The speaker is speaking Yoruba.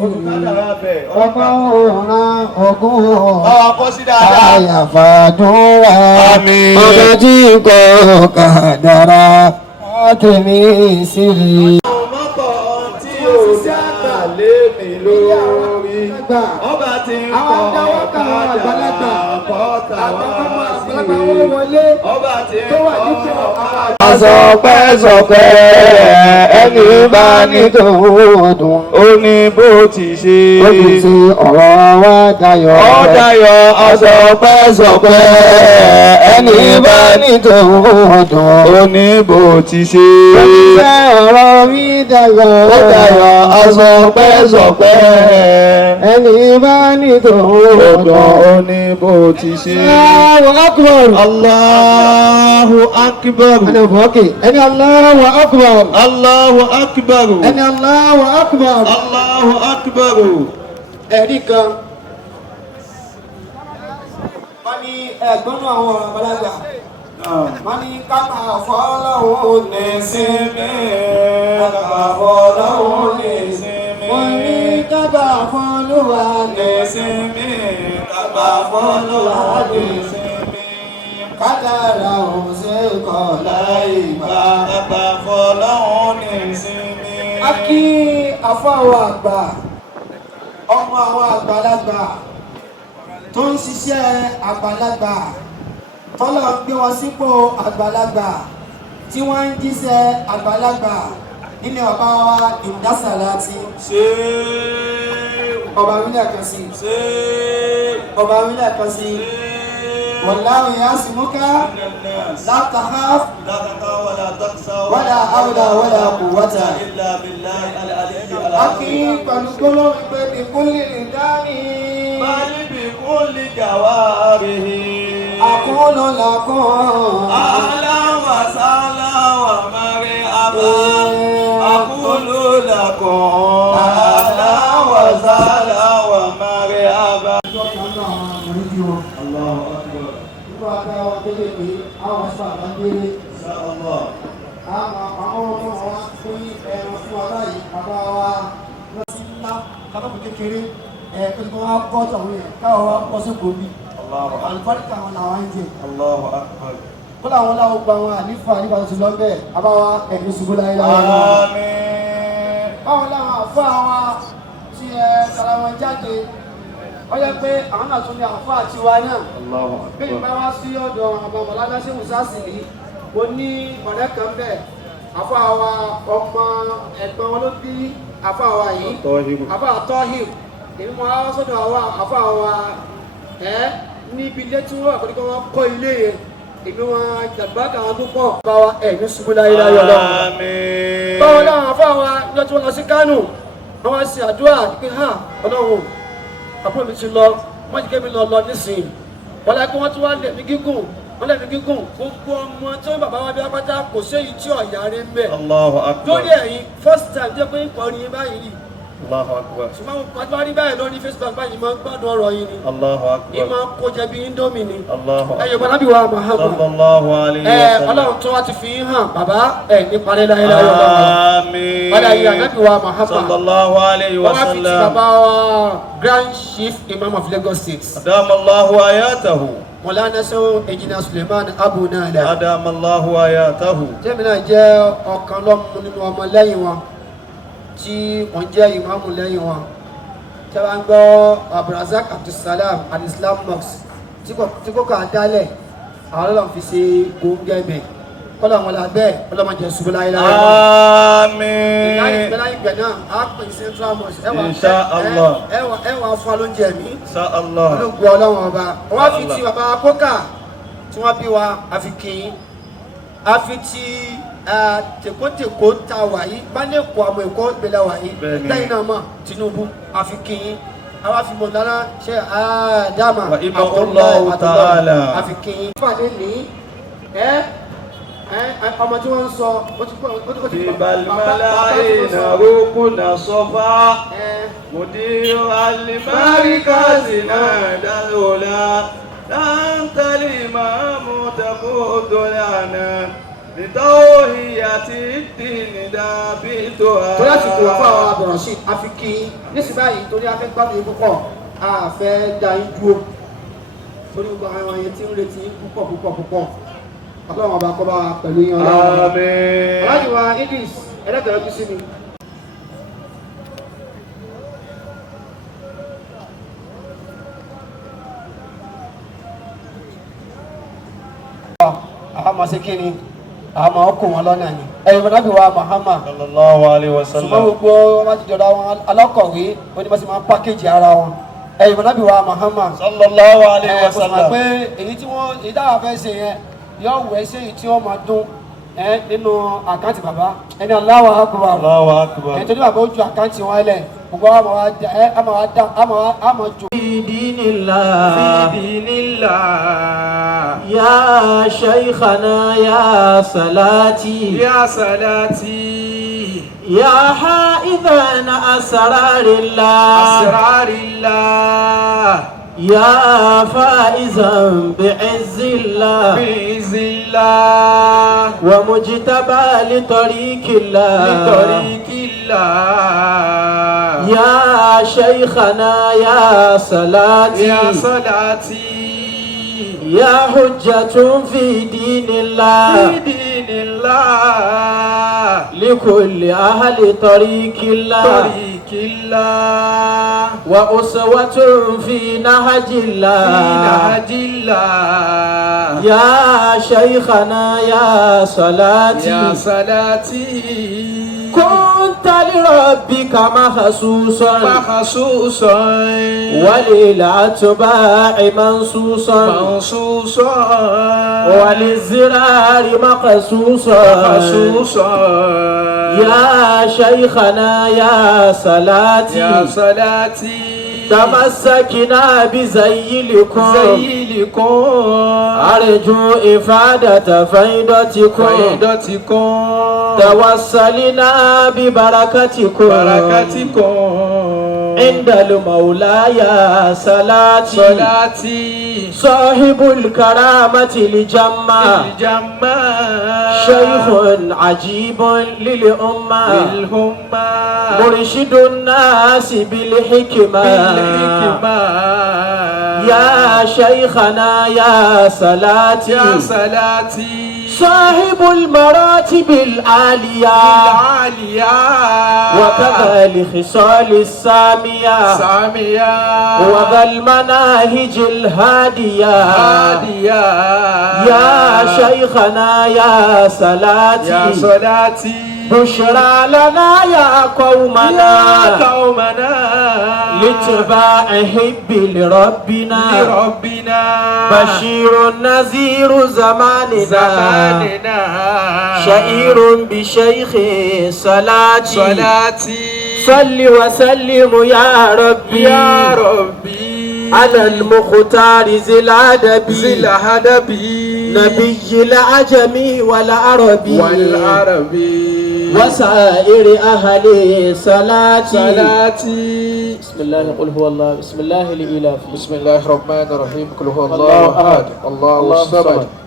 ọkọ̀ òran ọgún dáadáa. àyàfàdúrà Àmín. ọba tí kò kàdára tèmi sí rí. ọmọkọ̀ tí ó dá lé mi lórí. ọba tí ń kọ́ kádàrá bọ́tà wá sí rí. ọba tí ń kọ́ kádàrá. Sọpẹ́ ẹni bá ní tòun dùn. ó ní bó ti ṣe. ó ti ṣe ọ̀rọ̀ wa dayọ̀. ọ̀dàyọ̀ Sọpẹ́ ẹni bá ní tòun dùn. ó ní bó ti ṣe. ó ti ṣe ọ̀rọ̀ mi dayọ̀. Sọpẹ́ ẹni bá ní tòun dùn. ó ní bó ti ṣe. Allahu Akbar. Allahu Akbar. ẹni Allahu Akbar. Allahu Akbar. ẹni Allahu Akbar. Allahu Akbar. ẹ̀rí kan wọ́n ní ẹ̀gbọ́n náà àwọn ọ̀rọ̀ àgbàlagbà wọ́n ní ká máa fọ́ lọ́hùn ní sinmi ká máa fọ́ lọ́hùn ní sinmi wọ́n ní ká máa fọ́ lọ́wọ́ ní sinmi ká máa fọ́ lọ́wọ́ ní sinmi kádàrá òun ṣe kọ̀ láì bá ká máa fọ́ lọ́hùn ní sinmi. a kí afọ́wọ́ àgbà ọmọ àwọn àgbàlagbà tó ń ṣiṣẹ́ àgbàlagbà tọ́lọ̀ ń gbé wọn sípò àgbàlagbà tí wọ́n ń jíṣẹ́ àgbàlagbà nínú ọba wa ìdásàláti ọba wílẹ̀ kan sí ọba wílẹ̀ kan sí wallahu yasimuka la takhaf wala hawla wala quwwata illa billahi al-aliyyil akí pẹ̀lú gbólóhùn pé bí kúlì ìdání Mali bi kulli jawarihi. àkúlò làkún Ahlan wa sahlan wa marhaban. Aqulu lakum ahlan wa sahlan wa marhaban. Allahu akbar. nígbà tá a wà délé pé àwọn sábà ń délé Insha Allah. àwọn ọmọ wa fún ẹran fún wa báyìí bàbá wa lọ sí ńlá kábàbù kékeré pé kí wọ́n á bọ́ tọ̀hún yẹn káwọn wá bọ́ sí gbòmí àlùbáríkà wọn làwọn ń jẹ Allahu akbar. kó làwọn láwọn gba wọn àlífà nígbà tó ti lọ bẹ́ẹ̀ àbáwá ẹ̀mí ṣubú láyé láwọn náà. Àmín. báwo làwọn àfọ àwọn tí tara wọn jáde wọ́n yẹ pé àwọn náà tún ní àfọ àtiwá náà Allahu bí akbar. ìgbà wá sí ọ̀dọ̀ àwọn ọmọláńdá sí musasiri mo ní ọ̀rẹ́ kan bẹ́ẹ̀ àfọ àwa ọmọ ẹ̀gbọ́n wọn ló bí àfọ àwa yìí Tọ́hìrù. àfọ àtọ́hìm èmi mo wá sọ́dọ̀ àwa àfọ àwa níbi ilé tí wọ́n wà pẹ̀lú kí wọ́n kọ́ ilé yẹn èmi wọn jàgbá káwọn tó pọ̀ bá wa ní ṣubú láyé láyé ọlọ́run Àmín. báwo láwọn àfọ àwa lọ tí wọ́n lọ sí Kánò wọ́n wá sí àdúrà pé ọlọ́run àbúrò mi ti lọ wọ́n ti ké mi lọ nísìnyí wọ́n lẹ́kọ́ wọ́n tún wá lẹ̀mí gígùn wọ́n lẹ̀mí gígùn gbogbo ọmọ tí wọ́n bàbá wa bí apáta kò séyìí tí ọ̀yà rẹ̀ ń bẹ̀ Allahu akbar. lórí ẹ̀yìn first time jẹ́ pé ìkọrin báyìí Allahu akbar. ṣùgbọ́n mo rí báyìí lórí Facebook báyìí máa ń gbádùn ọ̀rọ̀ yìí ni Allahu akbar. ìmọ̀ kó jẹ bí Indomie ni Allahu akbar. ẹ̀yọ̀ bọ́lá bí wa Muhammad Sallallahu alayhi wa sallam. ọlọ́run tó wá ti fi hàn bàbá ní parí láyé láyé ọlọ́run Àmín. wọ́n yà ànábì wa Muhammad Sallallahu alayhi wa wọ́n wá fi ti sallam. bàbá wa Grand Chief Imam of Lagos State Adamallahu ayatahu. Mọ̀lánà sọ Engineer Suleiman Abu Nala Adamallahu ayatahu. tẹ́mi náà jẹ́ ọ̀kan lọ́mú nínú ọmọ lẹ́yìn wọn tí wọ́n jẹ́ ìmáàmù lẹ́yìn wọn tí a bá ń gbọ́ Abdulrasaq Abdulsalam Al-Islam Mosque tí kò kà á dálẹ̀ àwọn ọlọ́run fi ṣe góńgẹ́bẹ̀ kọ́lọ̀ wọn la bẹ́ẹ̀ ọlọ́mọdé ṣubú láyé láyé Àmín. ìgbẹ́ ìgbẹ́ náà á pè ní Central Mosque Insha Allah. ẹwà fún alóúnjẹ mi Insha Allah. olóògbé ọlọ́wọ́n ọba wọ́n fi ti bàbá kókà tí wọ́n bí wa àfikín àfi ti tèkótèkó ta wà yìí bánẹ́kọ̀ àmọ́ ẹ̀kọ́ ìpínlẹ̀ wà yìí Bẹ́ẹ̀ni. lẹ́yìn náà mọ̀ Tinubu àfikín àwọn afimọ̀ dáná ṣe àdámà Wa imamullahu ta'ala. àfikín. ìpàdé ní ọmọ tí wọ́n ń sọ ó ti pọ̀ ó ti Bibalmalaina rukuna sofa. مدير المركز نادى الأولى أنت الإمام تقود لنا لتوهية الدين دابتها. torí àsìkò wà fún àwọn Abdulrasheed àfikì nísìnyí báyìí torí afẹ́ gbádùn yín púpọ̀ àfẹ́ dá yín dúró torí gbogbo àwọn ẹyẹ tí ń retí yín púpọ̀ ọlọ́run ọba kọ́ bá wa pẹ̀lú yín ọlọ́run. Àmín. aláàjì wa Idris ẹlẹ́gbẹ̀rẹ́ ojú sí mi. àmọ́ sí kí ni àmọ́ ọkọ̀ wọn lọ́nà ni ẹ̀yìn mọ̀nàbí wa Muhammad sallallahu alaihi wasallam. ṣùgbọ́n gbogbo wọn ti jọra wọn alákọ̀wé wọn ni wọ́n ti máa ń pákéjì ara wọn ẹ̀yìn mọ̀nàbí wa Muhammad sallallahu alaihi wasallam. pé èyí tí wọ́n èyí dáhà fẹ́ ṣe yẹn yóò wẹ̀ ṣe èyí tí wọ́n máa dún nínú àkáǹtì bàbá ẹni Allahu Akbar Allahu akbar. ẹni tó ní bàbá ó ju àkáǹtì wọn lẹ̀ gbogbo àmọ́ jù. في دين الله في دين الله يا شيخنا يا صلاتي يا صلاتي يا حائذا أسرار الله أسرار الله يا فائزا بعز الله بعز الله ومجتبى لطريق الله لطريق الله يا شيخنا يا صلاتي يا صلاتي يا حجة في دين الله في دين الله لكل أهل طريق الله طريق الله وأسوة في نهج في الله نهج الله يا شيخنا يا صلاتي يا صلاتي كنت لربك مخصوصا مخصوصا وللأتباع منصوصا منصوصا وللزرار مقصوصا مخصوصا يا شيخنا يا صلاتي يا صلاتي تمسكنا بزيلكم زيلكم أرجو إفادة فائدتكم فائدتكم توصلنا ببركتكم بركتكم عند المولى يا صلاتي صلاتي صاحب الكرامة لجمع الجمال شيخ عجيب للأمة للهمة مرشد الناس بالحكمة بالحكمة يا شيخنا يا صلاتي يا صلاتي صاحب المراتب العالية العالية وكذا لخصال السامية سامية وذا المناهج الهادية هادية يا شيخنا يا صلاتي يا صلاتي بشرى لنا يا قومنا يا قومنا لاتباع حب لربنا لربنا بشير نذير زماننا شعير بشيخ صلاتي صلاتي صل وسلم يا ربي يا ربي على المختار ذي العدب ذي الهدب نبي العجم والعربي والعربي وسائر أهل صلاتي صلاتي بسم الله قل هو الله بسم الله الإله بسم الله الرحمن الرحيم قل هو الله الله أحد أحد الله الصمد